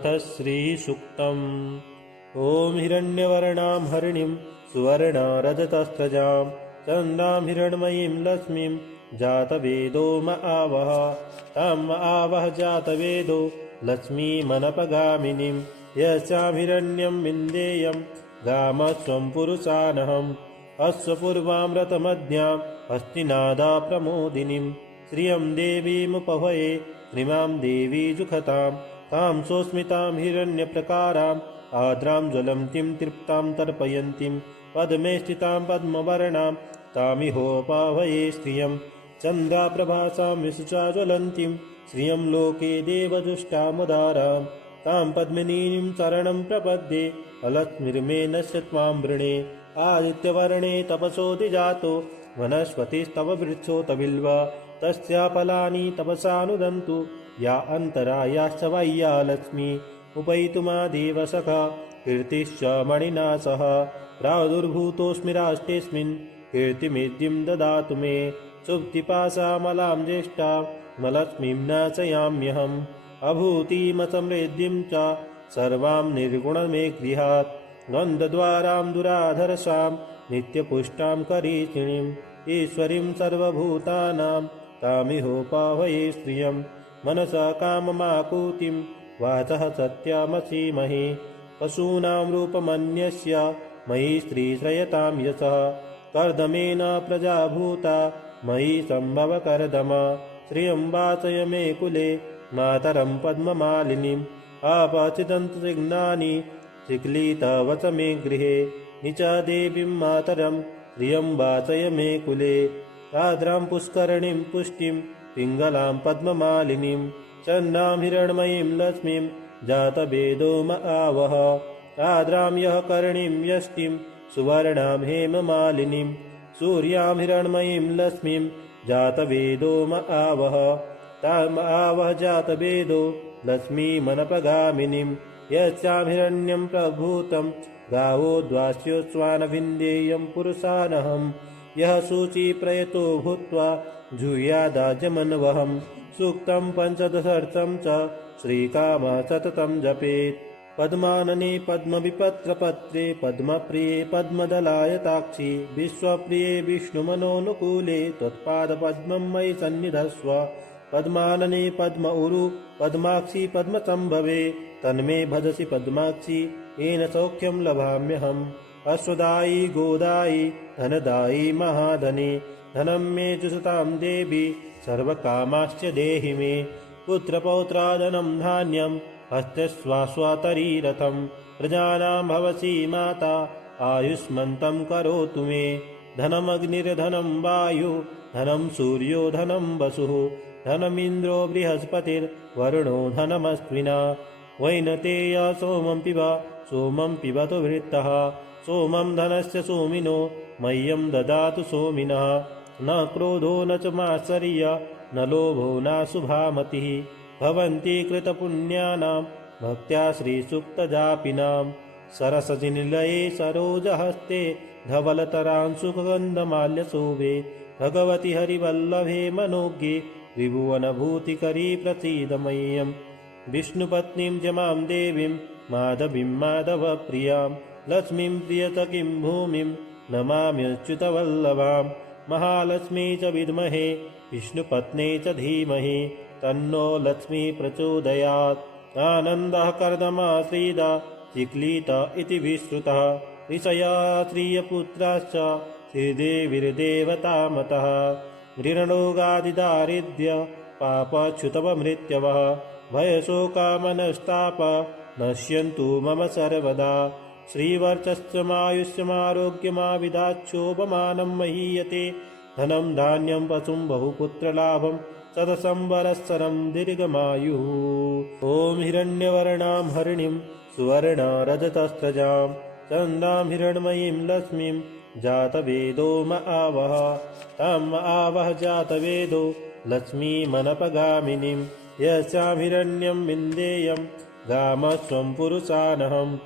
अथ श्रीसूक्तम्। ॐ हिरण्यवर्णां हरिणीं सुवर्णरजतस्रजां चन्द्रां हिरण्मयीं लक्ष्मीं जातवेदो म आवह। तां आवह जातवेदो लक्ष्मीमनपगामिनीं यस्यां हिरण्यं विन्देयं गामस्वं पुरुषानहम्। अश्वपूर्वामृतमध्यां हस्तिनादा प्रमोदिनीं श्रियं देवीमुपहये त्रिमां देवी जुषतां। तां सोऽस्मितां हिरण्यप्रकाराम् आर्द्रां ज्वलन्तीं तृप्तां तर्पयन्तीं पद्मे स्थितां पद्मवर्णां तामिहोपाहये श्रियं। चन्द्राप्रभासां विशुचा ज्वलन्तीं श्रियं लोके देवदुष्टामुदारां। तां पद्मिनीं चरणं प्रपद्ये अलक्ष्मीर्मेनस्य त्वां वृणे। आदित्यवर्णे तपसोऽधिजातो वनस्पतिस्तव वृक्षोत बिल्वा तस्या फलानि तपसानुदन्तु या अन्तरायाश्च बाह्या लक्ष्मी। उपैतुमादेव सखा कीर्तिश्च मणिना सह प्रादुर्भूतोऽस्मि राष्ट्रेऽस्मिन् कीर्तिमेद्यं ददातु मे। सुप्तिपाशामलां ज्येष्ठामलक्ष्मीं नाशयाम्यहम् अभूतिमसमृद्धिं च सर्वां निर्गुणमे गृहात्। द्वन्द्वद्वारां दुराधरसां नित्यपुष्टां करीचिणीम् ईश्वरीं सर्वभूतानां तामिहोपाहये श्रियं। मनसा काममाकुतिं वाचः सत्यमसीमहि पशूनां रूपमन्यस्य मयि स्त्रीश्रयतां यशः। कर्दमेन प्रजा भूता मयि सम्भव कर्दम श्रियं वाचय मे कुले मातरं पद्ममालिनीम् आपचिदन्तसिग्नानि चिक्लितवच मे गृहे निचा देवीं मातरं श्रियं वाचय मे कुले। आर्द्रां पुष्करणीं पुष्टिं पिङ्गलां पद्ममालिनीं चन्द्रां हिरण्मयीं लक्ष्मीं जातवेदो म आवह। आर्द्रां यः करणीं यष्टिं सुवर्णां हेममालिनीं सूर्यां हिरण्मयीं लक्ष्मीं जातवेदो म आवह। ताम् आवह जातवेदो लक्ष्मीमनपगामिनीं यस्यां हिरण्यं प्रभूतं गावोद्वास्योस्वानभिन्देयं पुरुषानहम्। यः शुचिप्रयतो भूत्वा जूयादाजमन्वहम् सूक्तं पञ्चदशर्थं च श्रीकामः सततं जपेत्। पद्मानने पद्मविपत्रपत्रे पद्मप्रिये पद्मदलायताक्षि विश्वप्रिये विष्णुमनोनुकूले त्वत्पादपद्मं मयि सन्निधस्व। पद्मानने पद्म उरु पद्माक्षि पद्मसम्भवे तन्मे भजसि पद्माक्षि येन सौख्यं लभाम्यहम्। अश्वदायी गोदायी धनदायी महाधने धनं मे जुषतां देवी सर्वकामाश्च देहि मे। पुत्रपौत्रादनं धान्यं हस्तश्वाश्वातरीरथं प्रजानां भवसि माता आयुष्मन्तं करोतु मे। धनमग्निर्धनं वायु धनं सूर्यो धनं वसुः धनमिन्द्रो बृहस्पतिर्वरुणो धनमश्विना। वैनतेय सोमं पिबतु वृत्तः सोमं धनस्य सोमिनो मह्यं ददातु सोमिनः। न क्रोधो न च मात्सर्य न लोभो नाशुभामतिः भवन्ति कृतपुण्यानां भक्त्या श्रीसूक्तजापिनां। सरसजिनिलये सरोजहस्ते धवलतरांशुगन्धमाल्यशोभे भगवति हरिवल्लभे मनोज्ञे त्रिभुवनभूतिकरी प्रसीद मह्यम्। विष्णुपत्नीं च मां देवीं माधवीं माधवप्रियां लक्ष्मीं प्रियसखीं भूमिं नमाम्यच्युतवल्लभां। महालक्ष्मी च विद्महे विष्णुपत्नी च धीमहि तन्नो लक्ष्मी प्रचोदयात्। आनन्दः कर्दमाश्रिता चिक्लित इति विश्रुतः ऋषया श्रियपुत्राश्च श्रीदेवीर्देवतामतः। ऋणरोगादिदारिद्र्य पापच्युतवमृत्यवः भयशोकामनस्ताप नश्यन्तु मम सर्वदा। श्रीवर्चस्वमायुष्यमारोग्यमाविदाच्छोभमानं महीयते धनं धान्यं पशुं बहुपुत्रलाभं शतसंवत्सरं दीर्घमायुः। ॐ हिरण्यवर्णां हरिणीं सुवर्णरजतस्रजां चन्द्रां हिरण्मयीं लक्ष्मीं जातवेदो म आवह। ताम् आवह जातवेदो लक्ष्मीमनपगामिनीं यस्यां हिरण्यं विन्देयं गामस्वं पुरुषानहम्।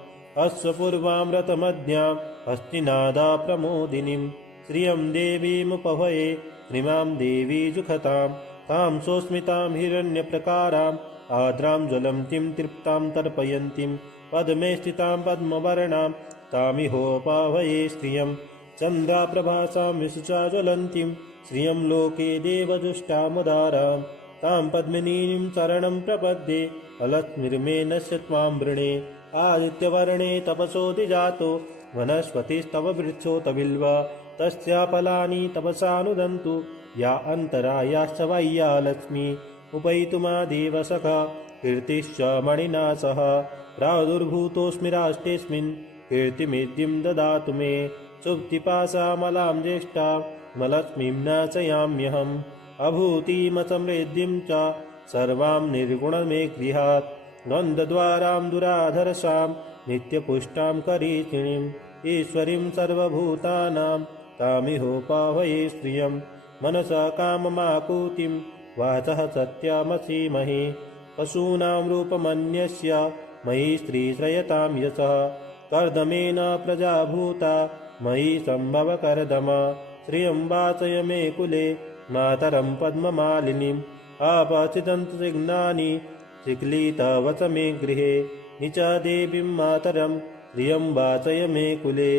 अश्वपूर्वामृतमध्यां हस्तिनादा प्रमोदिनीं श्रियं देवीमुपहये त्रिमां देवी जुषतां। तां सोऽस्मितां हिरण्यप्रकाराम् आर्द्रां ज्वलन्तीं तृप्तां तर्पयन्तीं पद्मे स्थितां पद्मवर्णां तामिहोपावये श्रियं चन्द्राप्रभासां विशुचा ज्वलन्तीं श्रियं लोके देवदुष्टामुदारां तां पद्मिनीं शरणं प्रपद्ये अलक्ष्मीर्मेनस्य त्वां वृणे आदित्यवर्णे तपसोऽधिजातो वनस्पतिस्तव वृक्षोत बिल्वा तस्या फलानि तपसानुदन्तु या अन्तरायाश्च बाह्या लक्ष्मी उपैतुमादेव सखा कीर्तिश्च मणिना सह प्रादुर्भूतोऽस्मि राष्ट्रेऽस्मिन् कीर्तिमेद्यं ददातु मे सुप्तिपाशामलां ज्येष्ठामलक्ष्मीं नाशयाम्यहम् अभूतिमसमृद्धिं च सर्वां निर्गुणमे गृहात् नन्दद्वारां दुराधरसां नित्यपुष्टां करीषिणीम् ईश्वरीं सर्वभूतानां तामिहोपावये श्रियं मनसा काममाकुतिं वाचः सत्यमसीमहि पशूनां रूपमन्यस्य मयि स्त्रीश्रयतां यशः कर्दमेन प्रजाभूता मयि सम्भवकर्दम श्रियं वाचय मे कुले मातरं पद्ममालिनीम् आपचिदन्तसिग्नानि चिक्लितवच मे गृहे निचा देवीं मातरं श्रियं वाचय मे कुले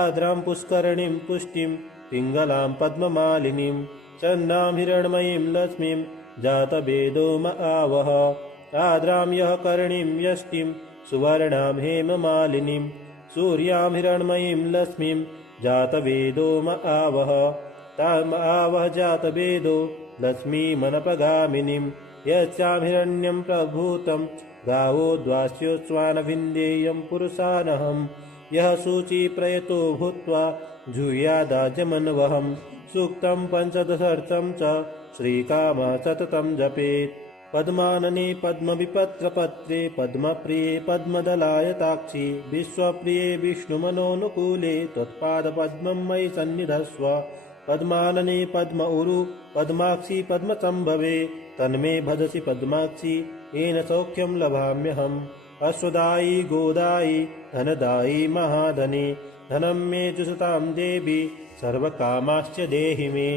आर्द्रां पुष्करणीं पुष्टिं पिङ्गलां पद्ममालिनीं चन्दां हिरण्मयीं लक्ष्मीं जातवेदो म आवह आर्द्रां यः करणीं यष्टिं सुवर्णां हेममालिनीं सूर्यां हिरण्मयीं लक्ष्मीं जातवेदो म आवह ताम् आवह जातवेदो लक्ष्मीमनपगामिनीं यस्यां हिरण्यं प्रभूतं गावोद्वास्योत्स्वानभिन्देयं पुरुषानहम् यः शुचिप्रयतो भूत्वा जूयादाजमन्वहं सूक्तं पञ्चदशर्चं च श्रीकामः सततं जपेत् पद्मानने पद्मविपत्रपत्रे पद्मप्रिये पद्मदलायताक्षि विश्वप्रिये विष्णुमनोनुकूले त्वत्पादपद्मं मयि सन्निधस्व पद्मानने पद्म उरु पद्माक्षि पद्मसम्भवे तन्मे भजसि पद्माक्षि येन सौख्यं लभाम्यहम् अश्वदायी गोदायी धनदायी महाधने धनं मे जुषतां देवी सर्वकामाश्च देहि मे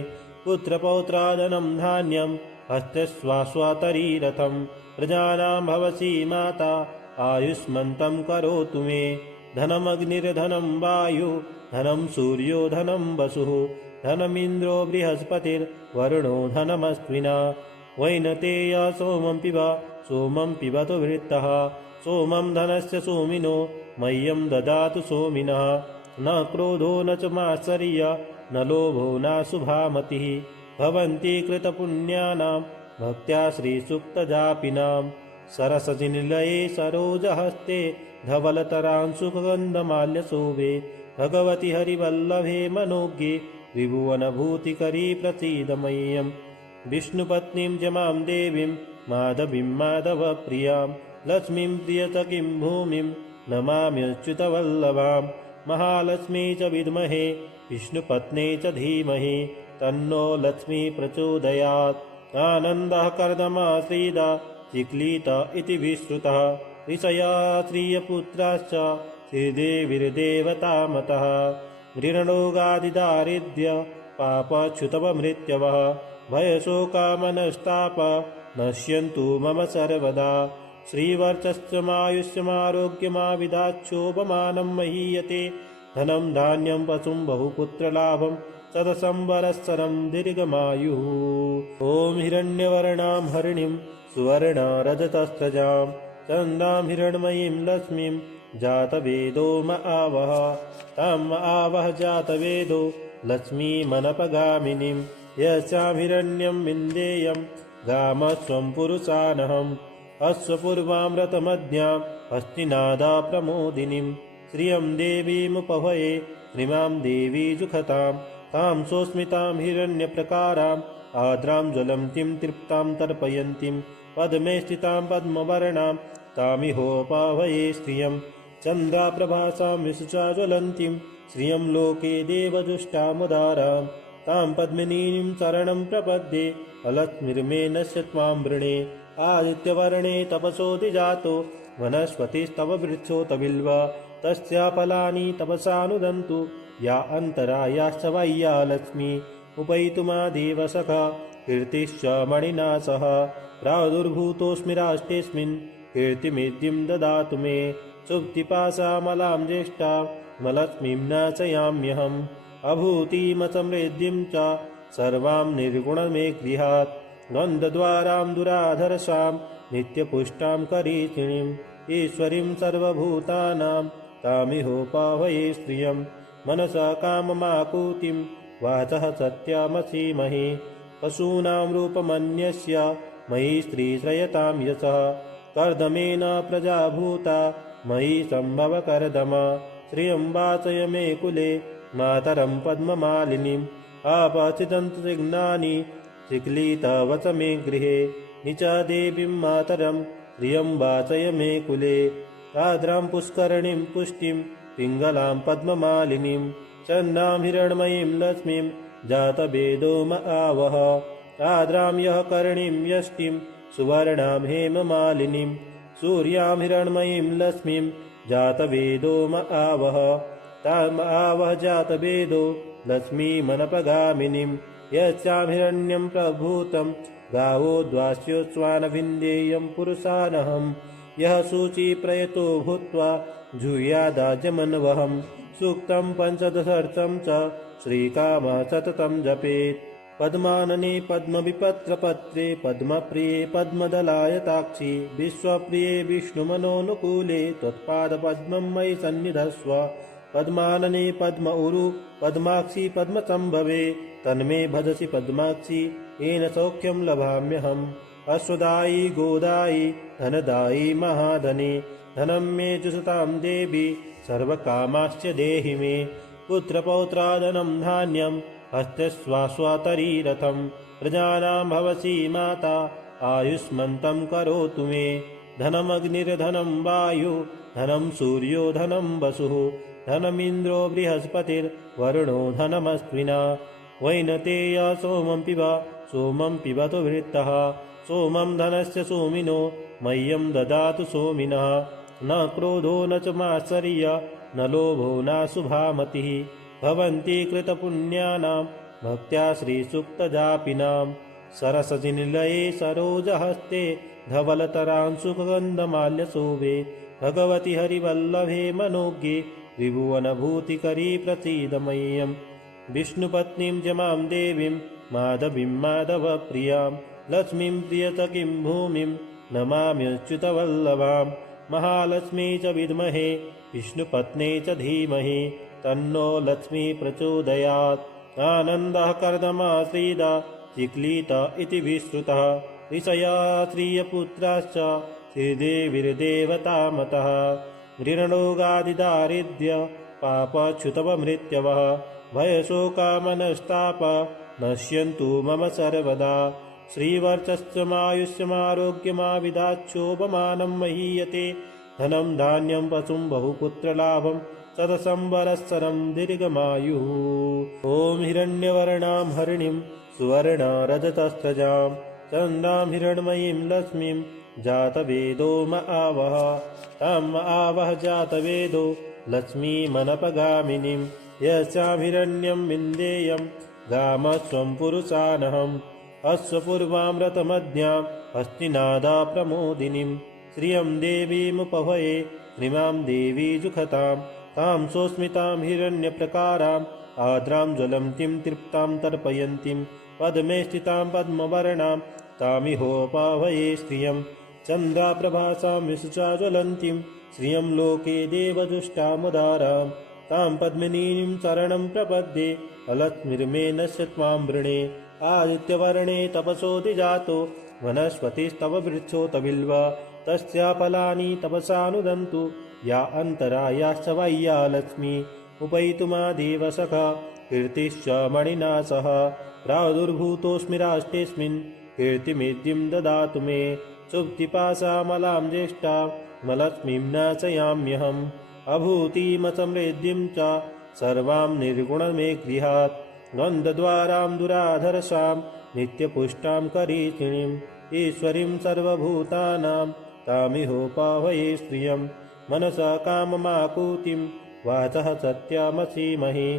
पुत्रपौत्रादनं धान्यं हस्तस्वास्वातरीरथं प्रजानां भवसि माता आयुष्मन्तं करोतु मे धनमग्निर्धनं वायु धनं सूर्यो धनं वसुः धनमिन्द्रो बृहस्पतिर्वरुणो धनमश्विना वैनतेय सोमं पिबतु वृत्तः सोमं धनस्य सोमिनो मह्यं ददातु सोमिनः न क्रोधो न च मात्सर्य न लोभो नाशुभामतिः भवन्ति कृतपुण्यानां भक्त्या श्रीसुप्तजापिनां सरसजिनिलये सरोजहस्ते धवलतरांशुगन्धमाल्यशोभे भगवति हरिवल्लभे मनोज्ञे त्रिभुवनभूतिकरी प्रसीद मह्यम् विष्णुपत्नीं च मां देवीं माधवीं माधवप्रियां लक्ष्मीं प्रियसखीं भूमिं नमाम्यच्युतवल्लभां महालक्ष्मी च विद्महे विष्णुपत्नी च धीमहि तन्नो लक्ष्मी प्रचोदयात् आनन्दः कर्दमाश्रीदा चिक्लित इति विश्रुतः ऋषया श्रियपुत्राश्च श्रीदेवीर्देवतामतः गृणरोगादिदारिद्र्य पापच्युतवमृत्यवः भयशोकामनस्ताप नश्यन्तु मम सर्वदा श्रीवर्चस्वमायुष्यमारोग्यमाविदाच्छोभमानं महीयते धनं धान्यं पशुं बहुपुत्रलाभं शतसंवत्सरं दीर्घमायुः ॐ हिरण्यवर्णां हरिणीं सुवर्णारजतस्रजां चन्दां हिरण्मयीं लक्ष्मीं जातवेदो म आवह ताम् आवह जातवेदो लक्ष्मीमनपगामिनीं यस्यां हिरण्यं विन्देयं गामस्वं पुरुषानहम् अश्वपूर्वामृतमध्यां हस्तिनादा प्रमोदिनीं श्रियं देवीमुपभये श्रीमां देवी जुखतां तां सोऽस्मितां हिरण्यप्रकाराम् आर्द्रां ज्वलन्तीं तृप्तां तर्पयन्तीं पद्मे स्थितां पद्मवर्णां तामिहोपावये श्रियं चन्द्राप्रभासां विशुचा ज्वलन्तीं श्रियं लोके देवदुष्टामुदारां तां पद्मिनीं शरणं प्रपद्ये अलक्ष्मीर्मेनस्य त्वां वृणे आदित्यवर्णे तपसोऽधिजातो वनस्पतिस्तव वृक्षोत बिल्वा तस्या फलानि तपसानुदन्तु या अन्तरायाश्च बाह्या लक्ष्मी उपैतुमादेव सखा कीर्तिश्च मणिना सह प्रादुर्भूतोऽस्मि राष्ट्रेऽस्मिन् कीर्तिमेद्यं ददातु मे सुप्तिपाशामलां ज्येष्ठामलक्ष्मीं नाशयाम्यहम् अभूतिमसमृद्धिं च सर्वां निर्गुणमे गृहात् द्वन्द्वद्वारां दुराधरसां नित्यपुष्टां करीचिणीम् ईश्वरीं सर्वभूतानां तामिहोपावये श्रियं मनसा काममाकुतिं वाचः सत्यमसीमहि पशूनां रूपमन्यस्य मयि स्त्रीश्रयतां यशः कर्दमेन प्रजाभूता मयि सम्भव कर्दम श्रियं वाचय मे कुले मातरं पद्ममालिनीम् आपचिदन्तसिग्नानि चिक्लितवच मे गृहे निचा देवीं मातरं श्रियं वाचय मे कुले आद्रां पुष्करणीं पुष्टिं पिङ्गलां पद्ममालिनीं चन्दां हिरण्मयीं लक्ष्मीं जातवेदो म आवह आद्रां यः करणीं यष्टिं सुवर्णां हेममालिनीं सूर्यां हिरण्मयीं लक्ष्मीं जातवेदो म आवह ताम् आवह जातवेदो लक्ष्मीमनपगामिनीं यस्यां हिरण्यं प्रभूतं गावोद्वास्योत्स्वानभिन्देयं पुरुषानहं यः शुचिप्रयतो भूत्वा जूयादाजमन्वहं सूक्तं पञ्चदशर्थं च श्रीकामः सततं जपेत् पद्मानने पद्मविपत्रपत्रे पद्मप्रिये पद्मदलायताक्षि विश्वप्रिये विष्णुमनोनुकूले त्वत्पादपद्मं मयि सन्निधस्व पद्मानने पद्म उरु पद्माक्षि पद्मसम्भवे तन्मे भजसि पद्माक्षि येन सौख्यं लभाम्यहम् अश्वदायी गोदायी धनदायी महाधने धनं मे जुषतां देवी सर्वकामाश्च देहि मे पुत्रपौत्रादनं धान्यं हस्तस्वास्वातरीरथं प्रजानां भवसि माता आयुष्मन्तं करोतु मे धनमग्निर्धनं वायु धनं सूर्यो धनं वसुः धनमिन्द्रो बृहस्पतिर्वरुणो धनमस्विना वैनतेय सोमं पिबतु वृत्तः सोमं धनस्य सोमिनो मह्यं ददातु सोमिनः न क्रोधो न च मात्सर्य न लोभो नाशुभामतिः भवन्ति कृतपुण्यानां भक्त्या श्रीसुक्तजापिनां सरसजिनिलये सरोजहस्ते धवलतरांशुगन्धमाल्यशोभे भगवति हरिवल्लभे मनोज्ञे त्रिभुवनभूतिकरी प्रसीद मह्यं विष्णुपत्नीं च मां देवीं माधवीं माधवप्रियां लक्ष्मीं प्रियतकीं भूमिं नमाम्यच्युतवल्लभां महालक्ष्मी च विद्महे विष्णुपत्नी च धीमहि तन्नो लक्ष्मी प्रचोदयात् आनन्दः कर्दमाश्रीदा चिक्लीत इति विश्रुतः ऋषया श्रियपुत्राश्च श्रीदेवीर्देवतामतः ऋणरोगादिदारिद्र्य पापच्युतवमृत्यवः भयशोकामनस्ताप नश्यन्तु मम सर्वदा श्रीवर्चस्वमायुष्यमारोग्यमाविदाच्छोभमानं महीयते धनं धान्यं पशुं बहुपुत्रलाभं शतसंवत्सरं दीर्घमायुः ॐ हिरण्यवर्णां हरिणीं सुवर्णरजतस्रजां चन्द्रां हिरण्मयीं लक्ष्मीं जातवेदो म आवह ताम् आवह जातवेदो लक्ष्मीमनपगामिनीं यस्यां हिरण्यं विन्देयं गामस्वं पुरुषानहम् अश्वपूर्वामृतमध्यां हस्तिनादा प्रमोदिनीं श्रियं देवीमुपहये श्रीमां देवी जुखतां तां सोऽस्मितां हिरण्यप्रकाराम् आद्रां ज्वलन्तीं तृप्तां तर्पयन्तीं पद्मे स्थितां पद्मवर्णां तामिहोपावये श्रियं चन्द्राप्रभासां विशुचा ज्वलन्तीं श्रियं लोके देवदुष्टामुदारां तां पद्मिनीं शरणं प्रपद्ये अलक्ष्मीर्मेनस्य त्वां वृणे आदित्यवर्णे तपसोऽधिजातो वनस्पतिस्तव वृक्षोतबिल्वा तस्या फलानि तपसानुदन्तु या अन्तरायाश्च वैया लक्ष्मी उपैतुमादेव सखा कीर्तिश्च मणिना सह प्रादुर्भूतोऽस्मि राष्ट्रेऽस्मिन् कीर्तिमेद्यं ददातु मे सुप्तिपाशामलां ज्येष्ठामलक्ष्मीं नाशयाम्यहम् अभूतिमसमृद्धिं च सर्वां निर्गुणमे गृहात् द्वन्द्वद्वारां दुराधरसां नित्यपुष्टां करीचिणीम् ईश्वरीं सर्वभूतानां तामिहोपावये श्रियं मनसा काममाकुतिं वाचः सत्यमसीमहि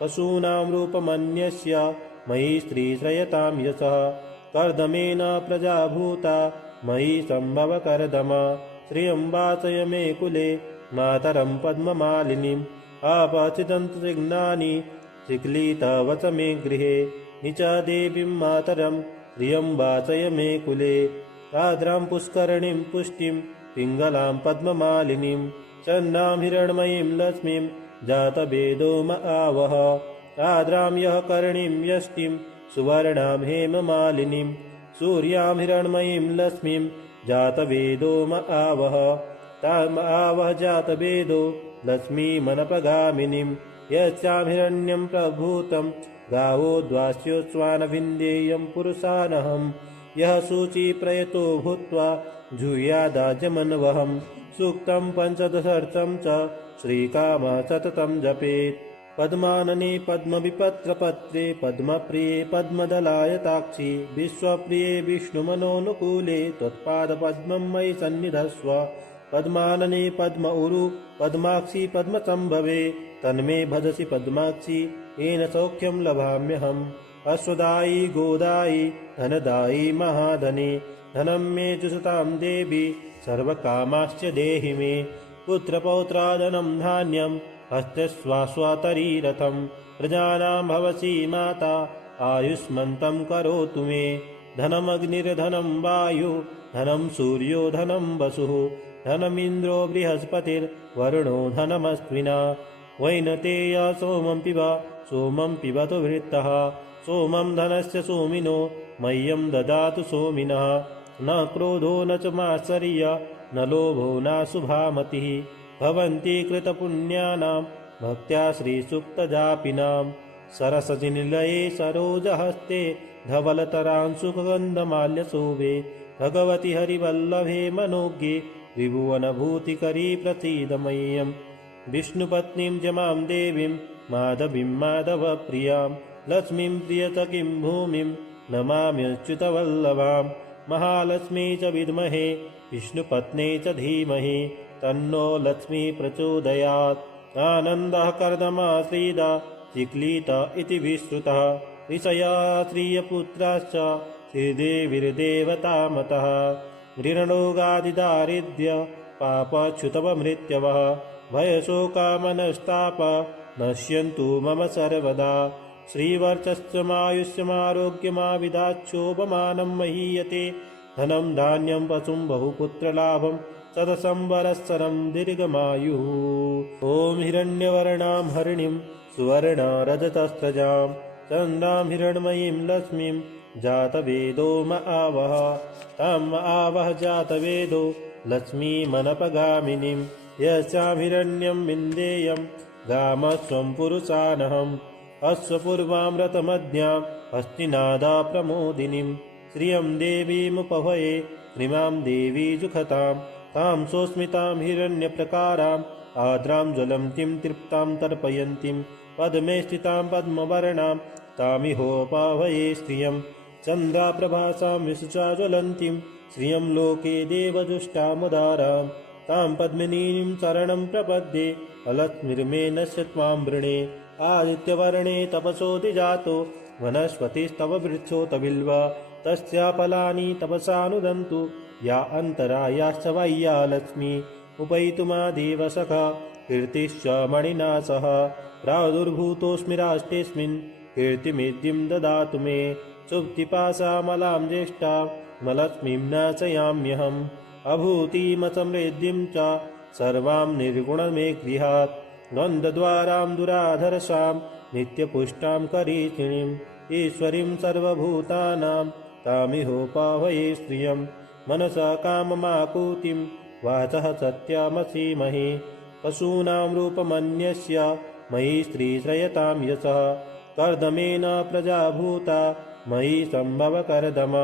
पशूनां रूपमन्यस्य मयि स्त्रीश्रयतां यशः कर्दमेन प्रजाभूता मयि सम्भव कर्दम श्रियं वाचय मे कुले मातरं पद्ममालिनीम् आपचिदन्तसिग्नानि चिक्लितवच मे गृहे निचा देवीं मातरं श्रियं वाचय मे कुले आद्रां पुष्करणीं पुष्टिं पिङ्गलां पद्ममालिनीं चन्दां हिरण्मयीं लक्ष्मीं जातवेदो म आवह आद्रां यः करणीं यष्टिं सुवर्णां हेममालिनीं सूर्यां हिरण्मयीं लक्ष्मीं जातवेदो म आवह ताम आवह जातवेदो लक्ष्मीमनपगामिनीं यस्यां हिरण्यं प्रभूतं गावोद्वास्योत्स्वानभिन्देयं पुरुषानहं यः शुचिप्रयतो भूत्वा जूयादाजमन्वहं सूक्तं पञ्चदशर्चं च श्रीकामः सततं जपेत् पद्मानने पद्मविपत्रपत्रे पद्मप्रिये पद्मदलायताक्षि विश्वप्रिये विष्णुमनोनुकूले त्वत्पादपद्मं मयि सन्निधस्व पद्मानने पद्म उरु पद्माक्षि पद्मसम्भवे तन्मे भजसि पद्माक्षि येन सौख्यं लभाम्यहम् अश्वदायी गोदायी धनदायी महाधने धनं मे जुषतां देवी सर्वकामाश्च देहि मे पुत्रपौत्रादनं धान्यं हस्तस्वास्वातरीरथं प्रजानां भवसि माता आयुष्मन्तं करोतु मे धनमग्निर्धनं वायु धनं सूर्यो धनं वसुः धनमिन्द्रो बृहस्पतिर्वरुणो धनमस्विना वैनतेय सोमं पिबतु वृत्तः सोमं धनस्य सोमिनो मह्यं ददातु सोमिनः न क्रोधो न च मात्सर्य न लोभो नाशुभामतिः भवन्ति कृतपुण्यानां भक्त्या श्रीसुक्तजापिनां सरसजिनिलये सरोजहस्ते धवलतरांशुगन्धमाल्यशोभे भगवति हरिवल्लभे मनोज्ञे त्रिभुवनभूतिकरी प्रसीद मह्यम् विष्णुपत्नीं च मां देवीं माधवीं माधवप्रियां लक्ष्मीं प्रियतकीं भूमिं नमाम्यच्युतवल्लभां महालक्ष्मी च विद्महे विष्णुपत्नी च धीमहि तन्नो लक्ष्मी प्रचोदयात् आनन्दः कर्दमाश्रीदा चिक्लित इति विश्रुतः ऋषया श्रियपुत्राश्च श्रीदेवीर्देवतामतः ऋणरोगादिदारिद्र्य पापच्युतवमृत्यवः भयशोकामनस्ताप नश्यन्तु मम सर्वदा श्रीवर्चस्वमायुष्यमारोग्यमाविदाच्छोभमानं महीयते धनं धान्यं पशुं बहुपुत्रलाभं शतसंवत्सरं दीर्घमायुः ॐ हिरण्यवर्णां हरिणीं सुवर्णरजतस्रजां चन्दां हिरण्मयीं लक्ष्मीं जातवेदो म आवह तम् आवह जातवेदो लक्ष्मीमनपगामिनीं यस्यां हिरण्यं विन्देयं गामस्वं पुरुषानहम् अश्वपूर्वामृतमद्यां हस्तिनादा प्रमोदिनीं श्रियं देवीमुपभये श्रीमां देवी जुखतां तां सोऽस्मितां हिरण्यप्रकाराम् आद्रां ज्वलन्तीं तृप्तां तर्पयन्तीं पद्मे स्थितां पद्मवर्णां तामिहोपाभये श्रियं चन्द्राप्रभासां विशुचा ज्वलन्तीं श्रियं लोके देवजुष्टामुदारां तां पद्मिनीं शरणं प्रपद्ये अलक्ष्मीर्मे नश्य त्वां वृणे आदित्यवर्णे तपसोऽधिजातो वनस्पतिस्तव वृक्षोत बिल्वा तस्या फलानि तपसानुदन्तु या अन्तरायाश्च बाह्या लक्ष्मी उपैतुमादेव सखा कीर्तिश्च मणिना सह प्रादुर्भूतोऽस्मि राष्ट्रेऽस्मिन् कीर्तिमेद्यं ददातु मे सुप्तिपाशामलां ज्येष्ठां मलक्ष्मीं नाशयाम्यहम् अभूतिमसमृद्धिं च सर्वां निर्गुणमे गृहात् द्वन्द्वद्वारां दुराधरसां नित्यपुष्टां करीचिणीम् ईश्वरीं सर्वभूतानां तामिहोपाभये श्रियं मनसा काममाकुतिं वाचः सत्यामसीमहि पशूनां रूपमन्यस्य मयि स्त्रीश्रयतां यशः कर्दमेन प्रजाभूता मयि सम्भव कर्दम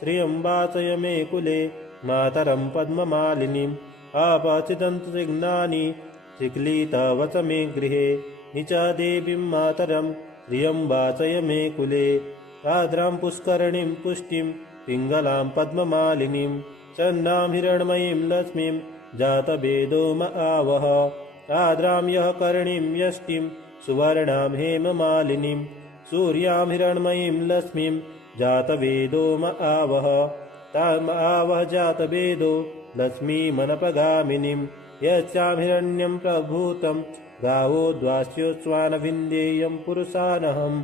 श्रियं वाचय मे कुले मातरं पद्ममालिनीम् आपचिदन्तसिग्नानि चिक्लितवच मे गृहे निचा देवीं मातरं श्रियं वाचय मे कुले आद्रां पुष्करणीं पुष्टिं पिङ्गलां पद्ममालिनीं चन्दां हिरण्मयीं लक्ष्मीं जातवेदो म आवह आद्रां यः करणीं यष्टिं सुवर्णां हेममालिनीं सूर्यां हिरण्मयीं लक्ष्मीं जातवेदो म आवह ताम आवह जातवेदो लक्ष्मीमनपगामिनीं यच्चां हिरण्यं प्रभूतं गावोद्वास्योत्स्वानविन्देयं पुरुषानहं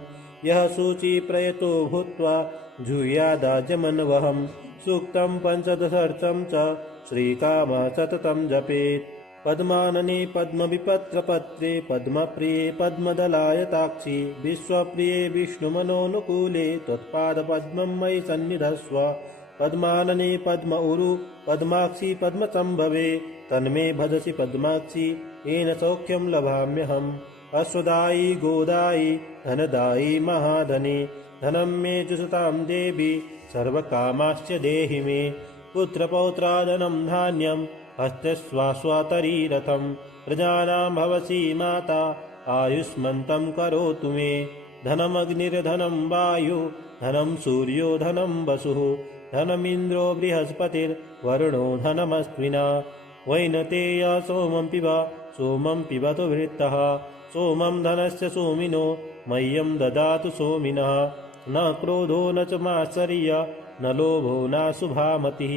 यः शुचिप्रयतो भूत्वा जूयादाजमन्वहं सूक्तं पञ्चदशर्चं च श्रीकामः सततं जपेत् पद्मानने पद्मविपत्रपत्रे पद्मप्रिये पद्मदलायताक्षि विश्वप्रिये विष्णुमनोनुकूले त्वत्पादपद्मं मयि सन्निधस्व पद्मानने पद्म उरु पद्माक्षि पद्मसम्भवे तन्मे भजसि पद्माक्षि येन सौख्यं लभाम्यहम् अश्वदायी गोदायी धनदायी महाधने धनं मे जुषतां देवी सर्वकामाश्च देहि मे पुत्रपौत्रादनं धान्यं हस्तस्वास्वातरीरथं प्रजानां भवसि माता आयुष्मन्तं करोतु मे धनमग्निर्धनं वायु धनं सूर्यो धनं वसुः धनमिन्द्रो बृहस्पतिर्वरुणो धनमस्विना वैनतेय सोमं पिबतु वृत्तः सोमं धनस्य सोमिनो मह्यं ददातु सोमिनः न क्रोधो न च मात्सर्य न लोभो नाशुभामतिः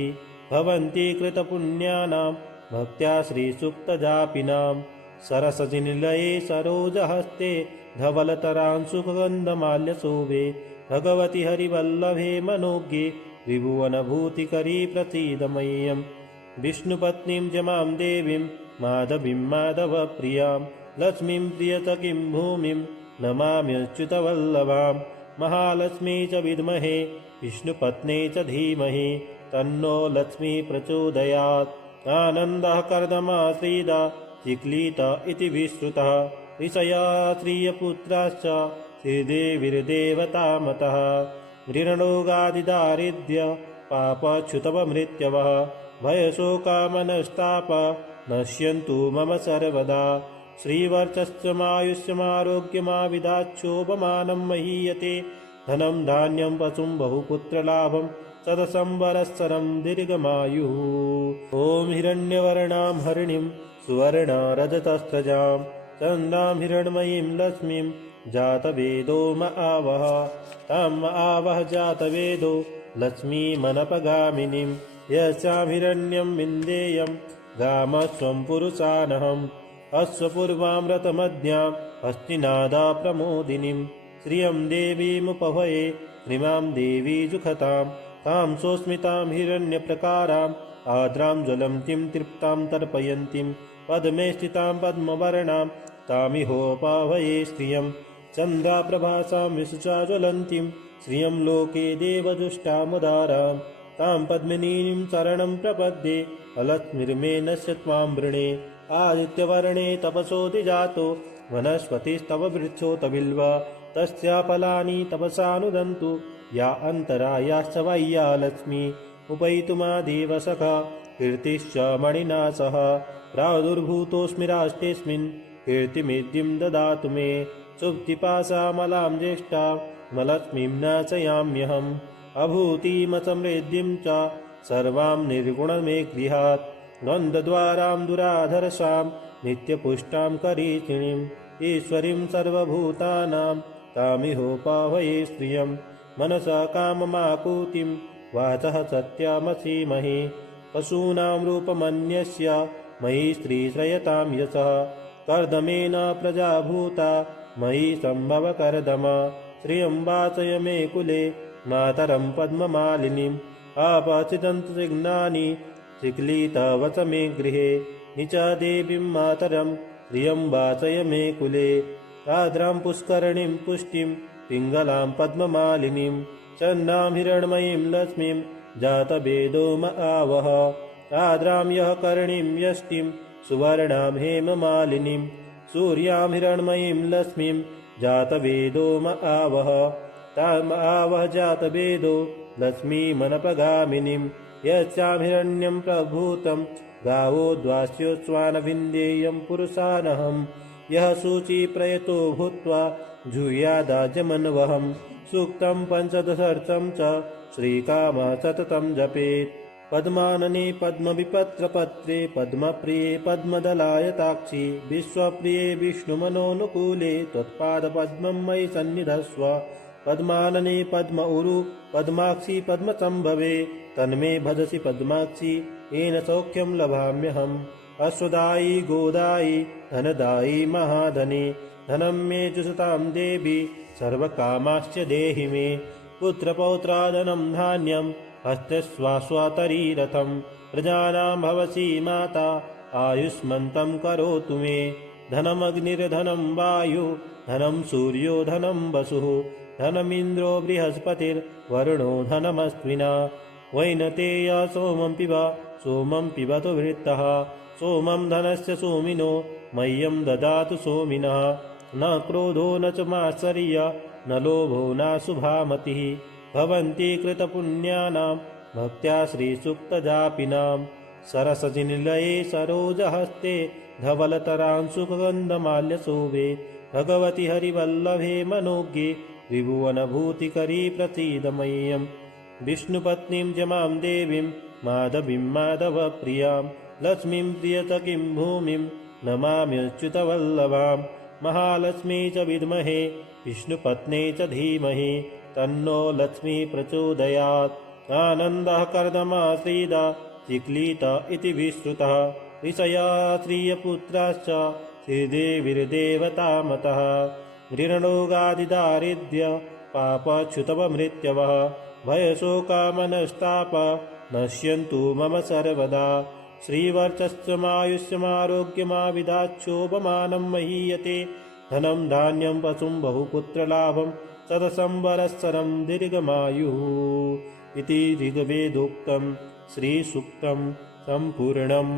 भवन्ति कृतपुण्यानां भक्त्या श्रीसुप्तजापिनां सरसजिनिलये सरोजहस्ते धवलतरांशुगन्धमाल्यशोभे भगवति हरिवल्लभे मनोज्ञे त्रिभुवनभूतिकरी प्रसीद मह्यं विष्णुपत्नीं च मां देवीं माधवीं माधवप्रियां लक्ष्मीं प्रियतकीं भूमिं नमाम्यच्युतवल्लभां महालक्ष्मी च विद्महे विष्णुपत्नी च धीमहि तन्नो लक्ष्मी प्रचोदयात् आनन्दः कर्दमाश्रीदा चिक्लीत इति विश्रुतः ऋषया श्रियपुत्राश्च श्रीदेवीर्देवतामतः ऋणरोगादिदारिद्र्य पापच्युतवमृत्यवः भयशोकामनस्ताप नश्यन्तु मम सर्वदा श्रीवर्चस्वमायुष्यमारोग्यमाविदाच्छोभमानं महीयते धनं धान्यं पशुं बहुपुत्रलाभं सदसंवत्सरं दीर्घमायुः ॐ हिरण्यवर्णां हरिणीं सुवर्णरजतस्रजां चन्द्रां हिरण्मयीं लक्ष्मीं जातवेदो म आवह ताम् आवह जातवेदो लक्ष्मीमनपगामिनीं यस्यां हिरण्यं विन्देयं गामस्वं पुरुषानहम् अश्वपूर्वामृतमध्यां हस्तिनादा प्रमोदिनीं श्रियं देवीमुपभये श्रीमां देवी जुखतां तां सोऽस्मितां हिरण्यप्रकाराम् आर्द्रां ज्वलन्तीं तृप्तां तर्पयन्तीं पद्मे स्थितां पद्मवर्णां तामिहोपाभये श्रियं चन्द्राप्रभासां विशुचा ज्वलन्तीं श्रियं लोके देवदुष्टामुदारां तां पद्मिनीं शरणं प्रपद्ये अलक्ष्मीर्मे नश्य त्वां वृणे आदित्यवर्णे तपसोऽधिजातो वनस्पतिस्तव वृक्षोत बिल्वा तस्या फलानि तपसानुदन्तु या अन्तरायाश्च बाह्या लक्ष्मी उपैतुमादेव सखा कीर्तिश्च मणिना सह प्रादुर्भूतोऽस्मि राष्ट्रेऽस्मिन् कीर्तिमेद्यं ददातु मे सुप्तिपाशामलां ज्येष्ठामलक्ष्मीं नाशयाम्यहम् अभूतिमसमृद्धिं च सर्वां निर्गुणमे गृहात् द्वन्द्वद्वारां दुराधरसां नित्यपुष्टां करीचिणीम् ईश्वरीं सर्वभूतानां तामिहोपाभये श्रियं मनसा काममाकुतिं वाचः सत्यमसीमहि पशूनां रूपमन्यस्य मयि स्त्रीश्रयतां यशः कर्दमेन प्रजाभूता मयि सम्भव कर्दम श्रियं वाचय मे कुले मातरं पद्ममालिनीम् आपचिदन्तसिग्नानि चिक्लीतवच मे गृहे निचा देवीं मातरं श्रियं वाचय मे कुले आर्द्रां पुष्करणीं पुष्टिं पिङ्गलां पद्ममालिनीं चन्दां हिरण्मयीं लक्ष्मीं जातवेदो म आवह आर्द्रां यः करणीं यष्टिं सुवर्णां हेममालिनीं सूर्यां हिरण्मयीं लक्ष्मीं जातवेदो म आवह ताम् आवह जातवेदो लक्ष्मीमनपगामिनीं यस्यां हिरण्यं प्रभूतं गावोद्वास्योत्स्वानविन्देयं पुरुषानहम् यः शुचिप्रयतो भूत्वा जूयादाजमन्वहम् सूक्तं पञ्चदशर्चं च श्रीकामः सततं जपेत् पद्मानने पद्मविपत्रपत्रे पद्मप्रिये पद्मदलायताक्षि विश्वप्रिये विष्णुमनोनुकूले त्वत्पादपद्मं मयि सन्निधस्व पद्मानने पद्म उरु पद्माक्षि पद्मसंभवे तन्मे भजसि पद्माक्षि येन सौख्यं लभाम्यहम् अश्वदायी गोदायी धनदायी महाधने धनं मे जुषतां देवी सर्वकामाश्च देहि मे पुत्रपौत्रादनं धान्यं हस्तश्वाश्वातरीरथं प्रजानां भवसि माता आयुष्मन्तं करोतु मे धनमग्निर्धनं वायु धनं सूर्यो धनं वसुः धनमिन्द्रो बृहस्पतिर्वरुणो धनमस्विना वैनतेय सोमं पिबतु वृत्तः सोमं धनस्य सोमिनो मह्यं ददातु सोमिनः न क्रोधो न च मात्सर्य न लोभो नाशुभामतिः भवन्ति कृतपुण्यानां भक्त्या श्रीसुक्तजापिनां सरसजिनिलये सरोजहस्ते धवलतरांशुगन्धमाल्यशोभे भगवति हरिवल्लभे मनोज्ञे त्रिभुवनभूतिकरी प्रसीद मह्यम् विष्णुपत्नीं च मां देवीं माधवीं माधवप्रियां लक्ष्मीं प्रियतकीं भूमिं नमाम्यच्युतवल्लभां महालक्ष्मी च विद्महे विष्णुपत्ने च धीमहि तन्नो लक्ष्मी प्रचोदयात् आनन्दः कर्दमाश्रीदा चिक्लीत इति विश्रुतः ऋषया श्रियपुत्राश्च श्रीदेवीर्देवतामतः ऋणरोगादिदारिद्र्य पापच्युतवमृत्यवः भयशोकामनस्ताप नश्यन्तु मम सर्वदा श्रीवर्चस्वमायुष्यमारोग्यमाविदाच्छोभमानं महीयते धनं धान्यं पशुं बहुपुत्रलाभं शतसंवत्सरं दीर्घमायुः इति ऋग्वेदोक्तं श्रीसूक्तं सम्पूर्णम्।